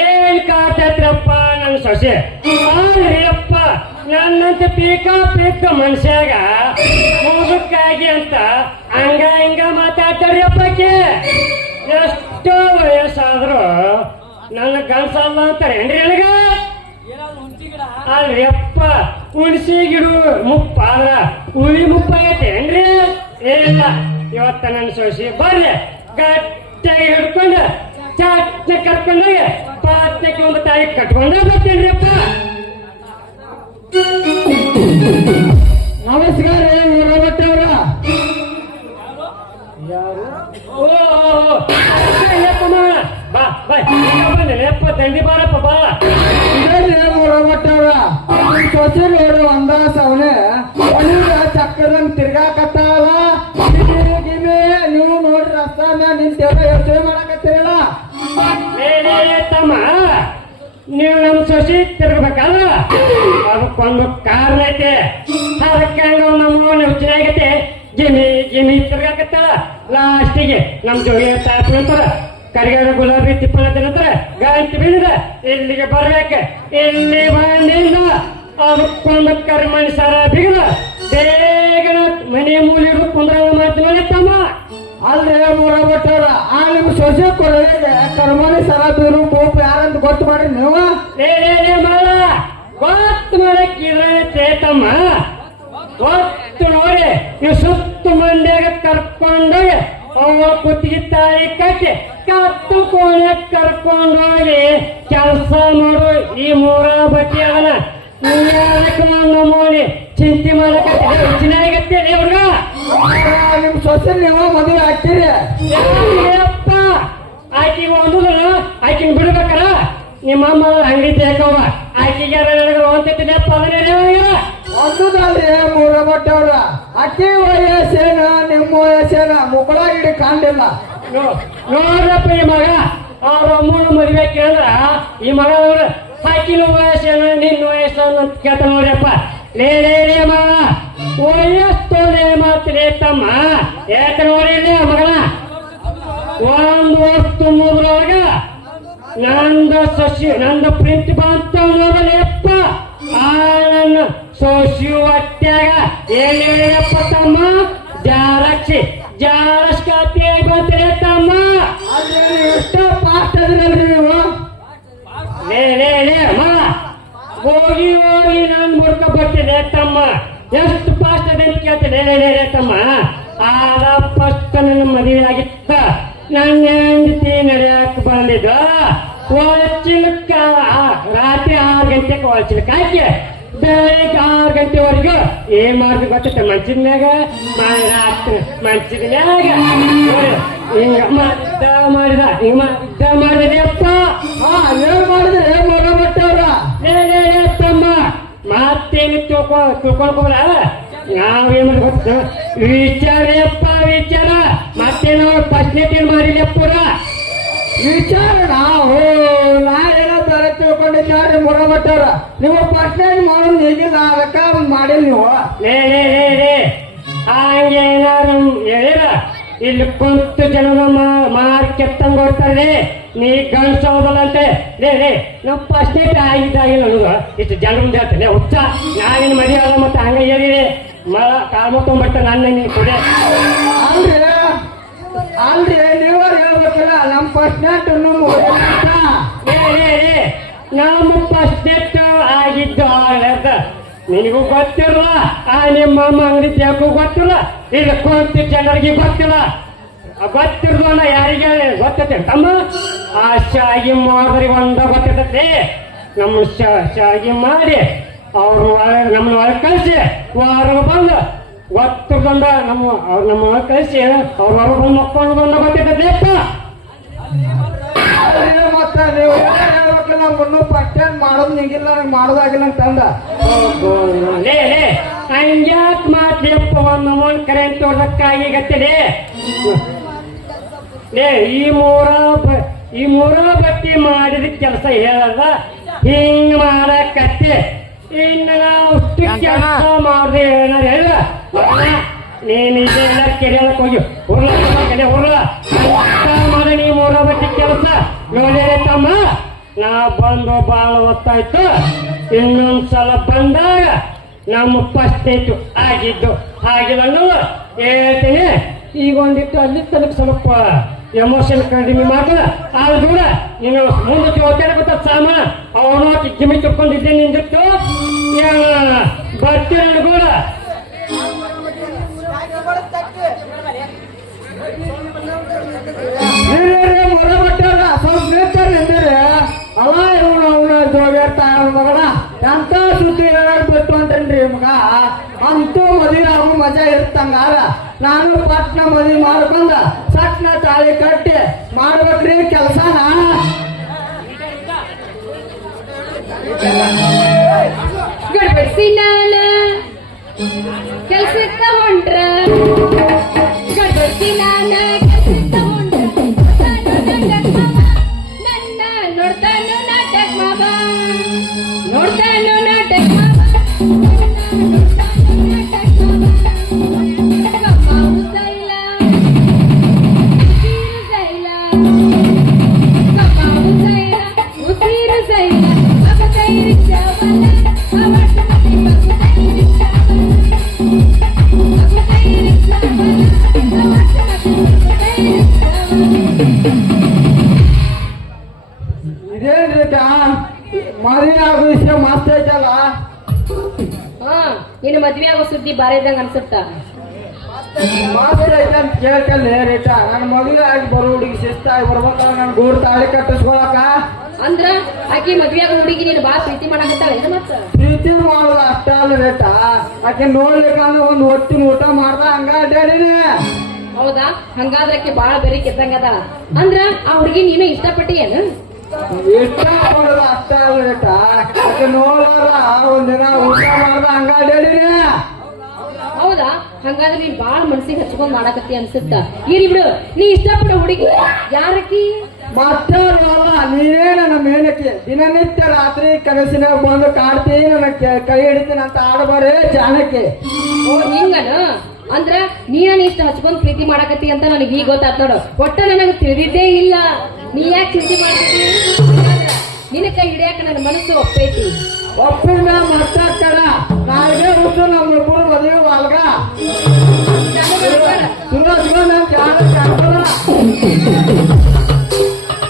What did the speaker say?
ಏನ್ ಕಾತತ್ರಪ್ಪ ನನ್ನ ಸೊಸೆ ಅಪ್ಪ ನನ್ನಂತ ಪೀಕ ಮನುಷ್ಯಾಗ ಮುದುಕಾಗಿ ಅಂತ ಹಂಗ ಹಿಂಗ ಮಾತಾಡ್ತಾರ್ಯಪ್ಪಕ್ಕೆ ಎಷ್ಟೋ ವಯಸ್ಸಾದ್ರು ನನ್ನ ಗಂಡಸಲ್ಲ ಅಂತಾರೆ ಏನ್ರಿ ನನಗ ಅಲ್ರಿ ಅಪ್ಪ ಹುಣಸಿ ಗಿಡ ಮುಪ್ಪ ಆದ್ರ ಹುಳಿ ಮುಪ್ಪಾಗೈತೆ ಏನ್ರಿ ಇಲ್ಲ ಇವತ್ತ ನನ್ನ ಸೊಸೆ ಬರ್ರಿ ಗಟ್ಟಿಯಾಗಿ ಹಿಡ್ಕೊಂಡು ಚಾಟ್ನ ಕರ್ಕೊಂಡೋಗಿ ಪಾತ್ನಕ್ಕೆ ಒಂದು ತಾಯಿ ಕಟ್ಕೊಂಡ ಬರ್ತೇನ್ರಿ ಅಪ್ಪ. ನಮಸ್ಕಾರ ಊರವಟ್ಟವ್ರ ಯಾರು ಬಾ ಬಾ ಬಂದೆ ಲೆಪ್ಪ ತಂಡಿ ಬಾರಪ್ಪ ಬಾ ಊರವಟ್ಟವ್ರ ಸೊಸೆ ನೋಡು ಅಂದಾಸ ಅವನೇ ಚಕ್ಕದಂಗ್ ತಿರ್ಗಾಕತ್ತಾವಲ್ಲ ನೀವು ನೋಡ್ರಿ ರಸ್ತಾ ಮ್ಯಾಗ ನಿಂತೇವ ಯೋಚನೆ ಮಾಡಕತ್ತೀರಲ್ಲ ತಮ್ಮ ನೀವು ನಮ್ಮ ಸೊಸಿ ತಿರ್ಗಬೇಕಲ್ಲ ಅದಕ್ಕೊಂದು ಕಾರಣ ಐತೆ ಅದಕ್ಕೆ ನಮ್ಮ ಯೋಚನೆ ಆಗೈತೆ ಜಿಮಿ ತಿರ್ಗಾಕತ್ತಲ್ಲ ಲಾಸ್ಟಿಗೆ ನಮ್ ಜೋಗಿ ತಾಪ ಅಂತಾರ ಕರಿಗಾರ ಗುಲಾಬಿ ತಿಪ್ಪಲ ತಿನ್ನತಾರ ಗಂಟು ಬಿಡಿದ ಇಲ್ಲಿಗೆ ಬರ್ಬೇಕ ಇಲ್ಲಿ ಬಂದಿಂದ ಅದಕ್ಕೊಂದು ಕರ್ಮಣಿ ಸರ ಬಿಗದ ಬೇಗನ ಮನೆ ಮೂಲಿಗೂ ಕುಂದ್ರ ಮಾತು ತಮ್ಮ ಅಲ್ರೇ ಮೂರಬಿಟ್ಟವ್ರ ಆ ನಿಮ್ ಸೊಸೆ ಕೊಡಲಿಗೆ ಕರ್ಮಣಿ ಸರ ಬೀರು ಗೋಪು ಯಾರಂತ ಗೊತ್ತು ಮಾಡ್ರಿ ನೀವು ಮಾಡ ಗೊತ್ತು ಮಾಡಕ್ಕಿದ್ರೆ ತಮ್ಮ ಗೊತ್ತು ನೋಡಿ ನೀವು ಸುತ್ತ ಮಂಡ್ಯಾಗ ಕರ್ಕೊಂಡೋಗಿ ಅವ ಕುತ್ತಿಗೆ ತಾಯಿ ಕಟ್ಟಿ ಕತ್ತು ಕೋಣೆ ಕರ್ಕೊಂಡೋಗಿ ಕೆಲಸ ಮಾಡು ಈ ಮೂರ ಬಟ್ಟಿ ಅವನ ನಮ್ಮೋಣಿ ಚಿಂತೆ ಮಾಡಕ ಚೆನ್ನಾಗತ್ತೇನೆ ಅವ್ರಗ ನಿಮ್ ಸೊಸೆ ನೀವು ಮದುವೆ ಆಗ್ತೀರಿ ಅಪ್ಪ ಆಕಿಗೆ ಒಂದು ಆಕಿನ ಬಿಡ್ಬೇಕಲ್ಲ ನಿಮ್ಮಮ್ಮ ಅಂಗಡಿ ತೇಕವ ಆಕಿಗೆ ಅಂತಿದ್ದೆಪ್ಪ ಒಂದಲ್ರಿ ಮೂರ ಬಟ್ಟವ್ರ ಅಕ್ಕಿ ವಯಸ್ಸೇನ ನಿಮ್ಮ ವಯಸ್ಸೇನ ಮುಕ್ಕಳ ಹಿಡಿ ಕಾಣಿಲ್ಲ ನೋಡ್ರಪ್ಪ ಈ ಮಗ ಅವ್ರ ಅಮ್ಮನ ಮದುವೆ ಕೇಳಿದ್ರ ಈ ಮಗ ಆಕಿನ ವಯಸ್ಸೇನ ನಿನ್ನ ವಯಸ್ಸನ್ನು ಅಂತ ಕೇಳ್ತ ನೋಡ್ರಪ್ಪ ಲೇ ಮಗ ವಯಸ್ಸೋಲೆ ಮಾತ್ರ ತಮ್ಮ ಯಾಕ ನೋಡಿಲ್ಲ ಮಗನ ಒಂದು ವಸ್ತು ಮುದ್ರೊಳಗ ನಂದ ಪ್ರಿಂಟ್ ಬಂತ ನೋಡಲೇಪ್ಪ ಆ ನನ್ನ ಸೋಸಿ ಹೊಟ್ಯಾಗ ಏನಪ್ಪ ತಮ್ಮ ಜಾರಸ್ಕಾತಿ ಬಂತಲೇ ತಮ್ಮ ಎಷ್ಟ ಪಾಸ್ಟ್ ಅದ್ರಲ್ರಿ ನೀವು ಲೇ ಮಗ ಹೋಗಿ ನಾನು ಮುಡ್ಕ ಬರ್ತೀನಿ ತಮ್ಮ ಎಷ್ಟು ಪಾಸ್ಟ್ ಅದ ಅಂತ ಕೇಳ್ತೀನಿ ತಮ್ಮ ಆದ ಫಸ್ಟ್ ನನ್ನ ಮದುವೆ ಆಗಿತ್ತ ನನ್ನ ಹೆಂಡತಿ ನಡೆಯಕ್ಕೆ ಬಂದಿದ್ದ ಒಳಚಿಲಕ್ಕ ರಾತ್ರಿ 6 ಗಂಟೆಗೆ ಒಳಚಿಲಕ್ಕ ಹಾಕಿ ಬೆಳಿಗ್ಗೆ 6 ಗಂಟೆವರೆಗೂ ಏನ್ ಮಾಡ್ದು ಗೊತ್ತ ಮಂಚಿನ ಮ್ಯಾಗ ಮಂಚಿನ ಮ್ಯಾಗ ಹಿಂಗ ಮಾಡಿದೆ ಅಪ್ಪ ಏನ್ ಮಾಡಿದ್ರೆ ಏನ್ ಬಟ್ಟವ್ರ ತಮ್ಮ ಮತ್ತೇನು ತಿಳ್ಕೊಳ್ಕೋಲ್ಲ ನಾವೇನ್ ಗೊತ್ತ ವಿಚಾರಪ್ಪ ವಿಚಾರ ಮತ್ತೆ ನಾವು ಫಸ್ಟ್ನೇಟ್ ಏನ್ ಮಾಡಿಲ್ಲಪ್ಪರ ವಿಚಾರ ನಾವು ನಾ ಏನೋ ಬೇರೆ ತಿಳ್ಕೊಂಡಿದ್ದಾರೆ ಮೂರ ಬಟ್ಟವ್ರ ನೀವು ಫಸ್ಟ್ನೇಟ್ ಮಾಡೋದು ಈಗಿಲ್ಲ ಅದಕ್ಕ ಮಾಡಿಲ್ಲ ನೀವು ಹಂಗೆ ಏನಾರು ಹೇಳಿರ ಇಲ್ಲಿ ಕುಂತು ಜನನ ಮಾರ್ ಕೆತ್ತಂಗ್ ಕೊಡ್ತಾರೆ ನೀ ಗಂಡ್ಸೋದಲ್ಲ ಅಂತೆ ನಾವು ಫಸ್ಟ್ನೇಟ್ ಆಗಿದ್ದಾಗಿಲ್ಲ ಅನ್ನೋದು ಇಷ್ಟು ಜನ ಮುಂದೆ ಹೇಳ್ತೇನೆ ಹುಚ್ಚ ನಾವಿನ ಮದುವೆ ಆಗ ಮತ್ತೆ ಹಂಗ ಹೇಳಿದೆ ಕಾಮಕೊಂಡ್ಬಿಟ್ಟ ನನ್ನ ನೀ ಕೊಡೆ ಅಲ್ರಿ ನೀವ ಹೇಳ್ಬೇಕಲ್ಲ ನಮ್ ಫಸ್ಟ್ನೇಟ್ ನಮ್ಮ ಫಸ್ಟ್ನೇಟ್ ಆಗಿದ್ದು ನಿನಗೂ ಗೊತ್ತಿಲ್ಲ ಆ ನಿಮ್ಮಮ್ಮ ಅಂಗಡಿ ಯಾಕೂ ಗೊತ್ತಿಲ್ಲ ಇಲ್ಲಿ ಕುಂತ ಜನರಿಗೆ ಗೊತ್ತಿಲ್ಲ ಗೊತ್ತಿರ್ದಲ್ಲ ಯಾರಿಗೆ ಗೊತ್ತೈತೆ ತಮ್ಮ ಆ ಶಾಗಿ ಮಾಡಿದ್ರೆ ಒಂದ ಗೊತ್ತಿರ್ತೈತಿ ನಮ್ಮ ಶಾಗಿ ಮಾಡಿ ಅವ್ರ ನಮ್ಮನ್ನ ಒಳಗೆ ಕಳಿಸಿ ಹೊರಗೆ ಬಂದು ಒತ್ತು ಬಂದ ನಮ್ಮ ಕಳಿಸಿ ಅವ್ರ ಹೊರಗೆ ಮಕ್ಕಳು ಬಂದ ಗೊತ್ತಿದ್ದಪ್ಪ. ಮತ್ತ ನೀವು ಹೇಳ್ಬೇಕು ನಮ್ಮನ್ನು ಫಸ್ಟ್ ಟೈಮ್ ಮಾಡೋದು ನಿಂಗಿಲ್ಲ ನಂಗೆ ಮಾಡೋದಾಗಿಲ್ಲ ಅಂತ ಅಂದ. ಲೇ ಹಂಗ್ಯಾಕ್ ಮಾತ್ರಿಯಪ್ಪ ಒಂದು ಕರೆಂಟ್ ತೋರ್ಸಕ್ಕಾಗಿ ಗತ್ತಿದೆ. ಲೇ ಈ ಮೂರ ಬಟ್ಟಿ ಮಾಡಿದ ಕೆಲಸ ಹೇಳಲ್ಲ ಹಿಂಗ್ ಮಾಡಕತ್ತೆ. ಇನ್ನು ನಾವು ಅಷ್ಟು ಕೆಲಸ ಮಾಡ್ದೆ ಏನಾರು ಹೇಳ ನೀನ್ ಇದೆಲ್ಲ ಕೆರೆಯಕ್ಕೆ ಹೋಗಿ ಹುರ್ಲ ಮಾಡ ನೀ ಮೂರ ಬಟ್ಟಿ ಕೆಲಸ ನೋಡೇ ತಮ್ಮ. ನಾ ಬಂದು ಬಾಳ ಹೊತ್ತಾಯ್ತು. ಇನ್ನೊಂದ್ಸಲ ಬಂದಾಗ ನಮ್ಮ ಫಸ್ಟ್ ಏಟು ಆಗಿದ್ದು ಆಗಿಲ್ಲ ಅನ್ನೋದು ಹೇಳ್ತೀನಿ. ಈಗ ಒಂದಿಟ್ಟು ಅಲ್ಲಿ ತನಕ ಸ್ವಲ್ಪ ಎಮೋಷನ್ ಕಡಿಮೆ ಮಾತ್ರ ಆದ್ರೆ ಕೂಡ ನೀನು ಮುಂದೆ ಜೋತಾಡ ಗೊತ್ತ ಸಾಮ ಅವನು ಕಿಮ್ಮಿ ತುರ್ಕೊಂಡಿದ್ದೆ ನಿಂದಿತ್ತು ಬರ್ತೀನಿ ಕೂಡ. ಮೊರ ಬಟ್ಟಾರ ಸ್ವಲ್ಪ ನಿಂತಾರೆ ಎಂದರೆ ಅಲ್ಲ ಇವನು ಅವನ ಜೋಗಿರ್ತಾ ಮಗನ ಎಂತ ಸುದ್ದಿ ಹೇಳಕ್ ಬಿಟ್ಟು ಅಂತೇನ್ರಿ ಮಗ. ಅಂತೂ ಮದುವೆ ಆಗೋ ಮಜಾ ಇರ್ತಂಗಾರ ನಾನು ಪಟ್ನ ಮದುವೆ ಮಾಡ್ಕೊಂಡ ಸಟ್ನ ತಾಳಿ ಕಟ್ಟಿ ಮಾಡ್ಬೇಕ್ರಿ ಕೆಲ್ಸನ. ಗಡ್ಬಡಿಸಿ ನಾನ ಕೆಲ್ಸಕ್ಕ ಹೊಂಟ್ರ ಗಡ್ಬಡಿಸಿ ನಾನ ಕೆಲ್ಸಕ್ಕ ಹೊಂಟ್ರ ನನ್ನ ನೋಡ್ತಾನು ನಾಟಕ ಮಾವ ನೋಡ್ತಾನು ನಾಟಕ ಇದೇನ್ರಿ ಮದುವೆ ಆಗೋ ವಿಷಯ ಮಸ್ತ್ ಐತಲ್ಲ. ನಿನ್ನ ಮದ್ವೆ ಆಗೋ ಸುದ್ದಿ ಬಾರಿ ಇದ್ದಂಗ ಅನ್ಸುತ್ತ. ಮಸ್ತ್ ಐತೆ ಅಂತ ಕೇಳ್ಕಲ್ಲಿ ರೇಟ ನನ್ನ ಮದುವೆ ಆಗಿ ಬರೋ ಹುಡುಗಿ ಶಿಸ್ತಾಗಿ ಬರ್ಬೇಕಲ್ಲ ನನ್ ಗೂಡ್ ತಾಳಿ ಕಟ್ಟಿಸ್ಕೊಳಕ. ಅಂದ್ರ ಆಕಿ ಮದ್ವೆ ಆಗೋ ಹುಡುಗಿ ನೀನು ಬಾಳ ಪ್ರೀತಿ ಮಾಡಕತ್ತಾಳ ಏನು ಮತ್ತ? ಪ್ರೀತಿ ಮಾಡೋದು ಅಷ್ಟ ಅಲ್ಲ ರೇಟ ಆಕೆ ನೋಡ್ಲಿಕ್ಕಂದ್ರೆ ಒಂದ್ ಹೊತ್ತಿನ ಊಟ ಮಾಡ್ದ ಹಂಗ ಅಡ್ಡಾಡಿನಿ. ಹೌದಾ? ಹಂಗಾದ್ರೆ ಆಕಿ ಬಾಳ ಬೆರಿಕ್ ಇದ್ದಂಗ ಅದಾಳ. ಅಂದ್ರ ಆ ಹುಡುಗಿ ನೀನು ಇಷ್ಟಪಟ್ಟಿ ಏನು? ಇಷ್ಟ ಮಾಡೋದು ಅಷ್ಟ ಅಲ್ಲ ರೇಟ ಆಕೆ ನೋಡ್ಲಾರ ಒಂದಿನ ಊಟ ಮಾಡ್ದ ಹಂಗ ಅಡ್ಡಾಡಿನಿ. ಹೌದಾ? ಹಂಗಾದ್ರೆ ನೀನ್ ಬಾಳ ಮನ್ಸಿಗೆ ಹಚ್ಕೊಂಡ್ ಮಾಡಕತ್ತಿ ಅನ್ಸುತ್ತ. ಇರ್ಲಿ ಬಿಡು, ನೀ ಇಷ್ಟಪಟ್ಟ ಹುಡುಗಿ ಯಾರಕ್ಕಿ? ಮತ್ತೆ ನೀನೇ ನನ್ನ ಮೇಲಕ್ಕೆ ದಿನನಿತ್ಯ ರಾತ್ರಿ ಕನಸಿನಾಗ ಬಂದು ಕಾಡ್ತಿ ನನ್ನ ಕೈ ಹಿಡಿತೀನಿ ಅಂತ ಆಡಬಾರೆ ಜಾನಕ್ಕೆ. ಓ ಹಿಂಗನ? ಅಂದ್ರ ನೀನ ಇಷ್ಟ ಹಚ್ಕೊಂಡ್ ಪ್ರೀತಿ ಮಾಡಕತ್ತಿ ಅಂತ ನನಗೆ ಈಗ ಗೊತ್ತಾತ್ ನೋಡು. ಒಟ್ಟ ನನಗೆ ತಿಳಿದಿದ್ದೇ ಇಲ್ಲ. ನೀ ಯಾಕೆ ಚಿಂತೆ ಮಾಡ್ತಿದ್ದಿ? ನಿನ್ನ ಕೈ ಹಿಡಿಯಾಕ ನನ್ನ ಮನಸ್ಸು ಒಪ್ಪೈತಿ. ಒಪ್ಪಿನ ಮತ್ತಾಕರ ನಾಳೆಗೆ ಹುಟ್ಟು ನಮ್ಮಿಬ್ಬರು ಮದುವೆ ಅಲ್ಗ